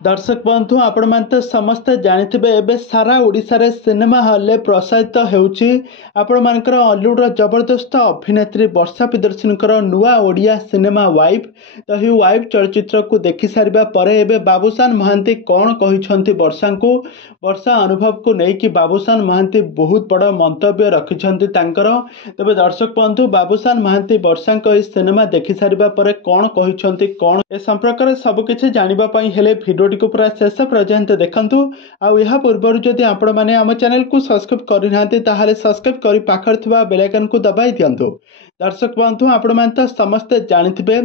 दर्शक बंधु आपण मैंने तो समस्ते जानिथिबे एबे सारा ओडिशा रे सिनेमा हॉल रे प्रसारित हेउची आपण मानकर हॉलीवुड रो जबरदस्त अभिनेत्री वर्षा प्रियदर्शनी नुआ ओडिया सिनेमा वाइफ। तो ही वाइफ चलचित्र को देखि सारिबा परे एबे बाबूसान महांती कौन कहिसंती वर्षा को वर्षा अनुभव को नहीं कि बाबूसान महांती बहुत बड़ मंतव्य रखिसंती तांकर। तबे दर्शक बंधु बाबूसान महांती वर्षा को इस सिनेमा देखि सारिबा परे कौन कहिसंती कौन ए संपर्क रे सब किछि जानिबा पई हेले भिडियो को पूरा शेष पर्यंत देखंतु। आउ यह पूर्व जदि आपण माने आम चैनल को सब्सक्राइब करि नांती ताहाले सब्सक्राइब करि पाखर थिबा बेल आइकन को दबाई दियंतु। दर्शक बंधु आपण माने तो समस्ते जानिथिबे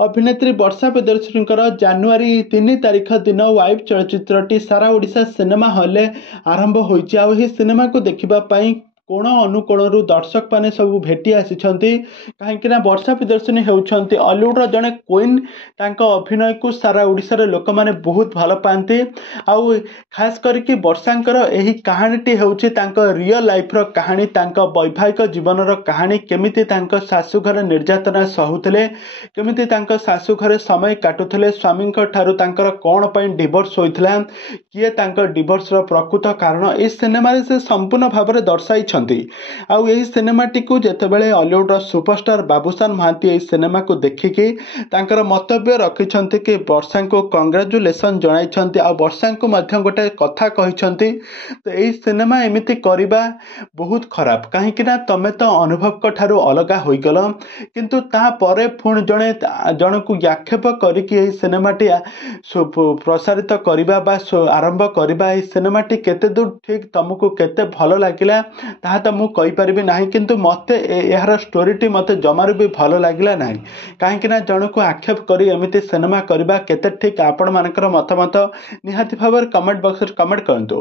अभिनेत्री वर्षा प्रियदर्शनी जनवरी 3 तारिख दिन वाइफ चलचित्रटी सारा ओडिशा सिनेमा हॉल रे आरंभ होईची। आउ ही सिनेमा को देखिबा पई कोण अनुकोणरू दर्शक माने सब भेटी आसिछंती काहेकि ना वर्षा प्रियदर्शनी हेउछंती हॉलीवुड जने क्वीन। तांको अभिनय को सारा ओडिशा रे लोक माने बहुत भल पाती। आउ खास करके वर्षांकर एही कहानीटी हेउची तांको रियल लाइफ रो कहानी, तांको वैवाहिक जीवन रो कहानी, केमिति तांको सासु घर निर्यातना सहुतले, केमिति तांको सासु घरे समय काटुथले, स्वामी ठारू तांकर कोन पई डिवोर्स होइथला, किए तांको डिवोर्स रो प्रकृत कारण इस सिनेमा रे से संपूर्ण भाव रे दर्शाई आउ यही सिनेमाटी को जेतेबेले हॉलीवुड सुपरस्टार बाबूसान महांती यही सिनेमा को देखिकी तांकर मंतव्य रखिछंती कि वर्षा को कांग्रेचुलेशन जणाइछंती। आ वर्षा को मध्य गोटे कथा कहिछंती तो यही सिनेमा एमिति करिबा बहुत खराब काहेकि ना तमे तो अनुभव को ठारू अलगा होई गलो किंतु ता परे पुण जण को आक्षेप करिकी यही सिनेमाटी प्रसारित करिबा बा आरंभ करिबा यही सिनेमाटी केते दूर ठीक तुमको केते भल लागिला ताहा तो मुझे कहीपरि ना किंतु मते यार स्टोरीटी मते जमार भी भल लगिला ना कहीं जन को आक्षेप करी एमिति सिनेमा करबा केते ठीक आपण मानकर मतामत निहाती भाव कमेंट बॉक्स रे कमेंट करंतु।